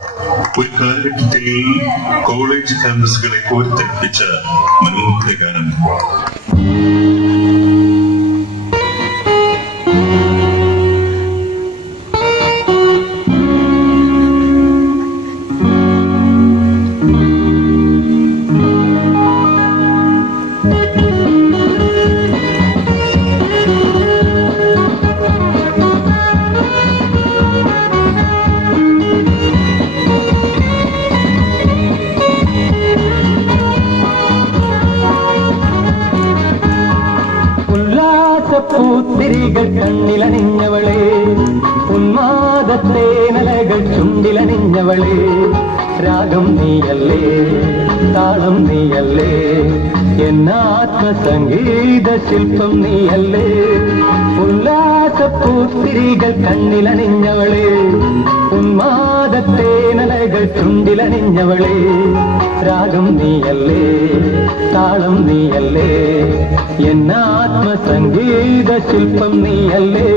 ഒരു കാലഘട്ടത്തിൽ കോളേജ് ക്യാമ്പസുകളെ കോരിത്തരിപ്പിച്ച മനോഹര ഗാനം. പൂത്തിരികൾ കണ്ണിലണിഞ്ഞവളെ, ഉന്മാദത്തേനലകൾ ചുണ്ടിലണിഞ്ഞവളെ, രാഗം നീയല്ലേ, താളം നീയല്ലേ, എന്നാത്മസംഗീത ശില്പം നീയല്ലേ. ഉല്ലാസപ്പൂത്തിരികൾ കണ്ണിലണിഞ്ഞവളെ, ഉന്മാദത്തേനലകൾ ചുണ്ടിലണിഞ്ഞവളെ, രാഗം നീയല്ലേ, താളം നീയല്ലേ, എന്നാത്മസംഗീത ശില്പം നീയല്ലേ.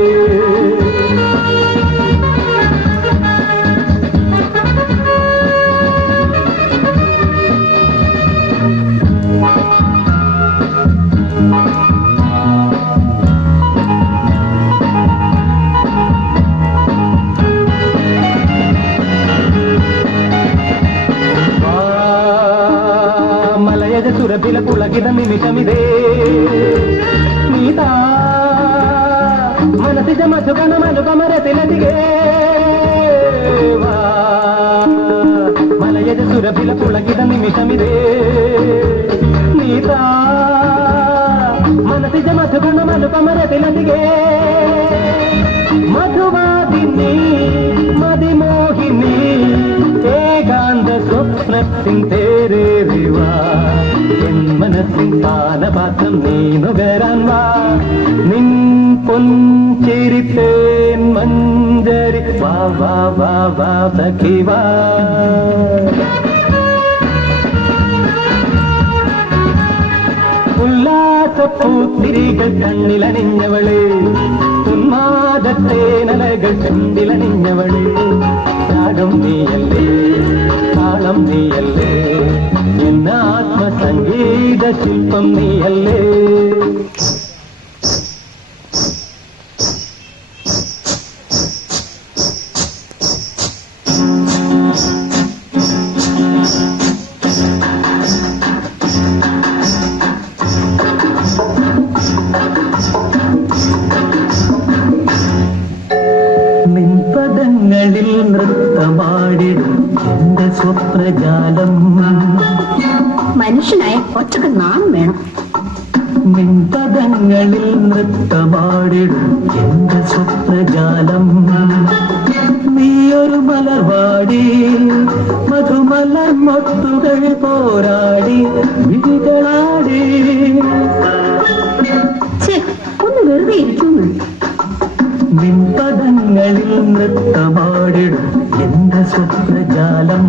മലയജ സുരഭില പുളകിത നിമിഷമിതേ, നീതാ മനസിജ മധുകണ മനുപമരത്തിലതികേ. മലയജ സുരഭില പുളകിത നിമിഷമിതേ, നീതാ മനസിജ മധുകണ മനുപമരത്തിലതികേ. മധുവാദിനി മതിമോഹിനി ഏകാന്ത സ്വപ്നത്തിൻ തേരേറിവാ, എൻ മനസ്സിൻ പാനപാത്രം നീ നുകരാൻ വാ. നിൻ പൊൻചിരിത്തേൻ മഞ്ചരി വാ വാ വാ വാ സഖി വാ. ഉല്ലാസപ്പൂത്തിരികൾ കണ്ണിലണിഞ്ഞവളെ, ഉന്മാദത്തേനലകൾ ചുണ്ടിലണിഞ്ഞവളെ, രാഗം നീയല്ലേ, താളം നീയല്ലേ, എന്നാത്മസംഗീത ശില്പം നീയല്ലേ. നിൻപദങ്ങളിൽ നൃത്തമാടിടും എന്റെ സ്വപ്നജാലം. മനുഷ്യനായ ഒറ്റക്ക് നാണം വേണം. നിൻപദങ്ങളിൽ നൃത്തമാടിടും എന്റെ സ്വപ്നജാലം. നീയൊരു മലർവാടി മധുമലർ മൊട്ടുകൾ പോരാടി വിഴികളാടി. ഒന്ന് വെറുതെ ഇരിക്കുന്നു. നിൻപദങ്ങളിൽ നൃത്തമാടിടും എന്റെ സ്വപ്നജാലം.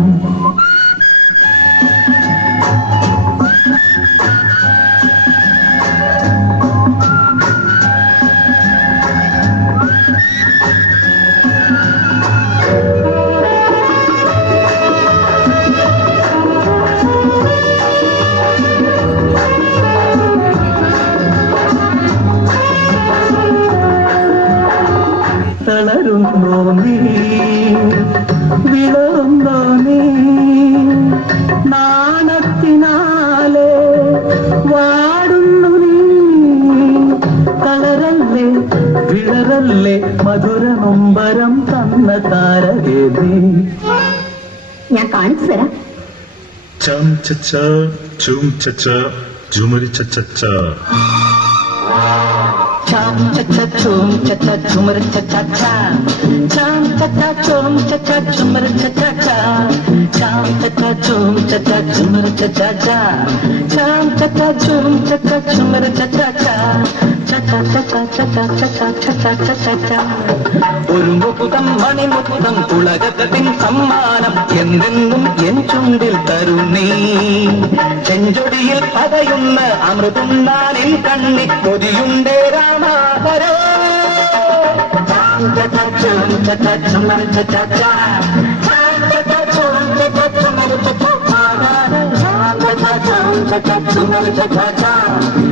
തളരുന്നോ നീ, വിളറുന്നോ നീ, നാണത്തിനാലെ വാടുന്നു നീ. തളരല്ലേ വിളറല്ലേ മധുര നൊമ്പരം തന്ന താരകേ നീ. ഞാൻ കാണിച്ചു തരാം. ചം ചച്ച ചും ചച്ച ജുമരി ചച്ച. Chum cha cha chum cha cha chumar cha cha cha. Chum cha cha chum cha cha chumar cha cha cha. Chum cha cha chum cha cha chumar cha cha cha. Chum cha cha chum cha cha chumar cha cha cha. Cha cha cha cha cha cha cha cha cha cha cha cha. ഒരു മുകുതം മണിമുകുതം ഉലകത്തിൻ സമ്മാനം എന്നെന്നും N ചുണ്ടിൽ തരുന്നീ. ചെഞ്ചൊടിയിൽ പതയുന്ന അമൃതുണ്ടാനിൽ കണ്ണി കൊതിയുണ്ടേ രാമാതരോ. Charm ച ച ചും ച ച ചുമർ ച ച ച. ചാം ച ച ച ച ച ചുമർ ച ച ച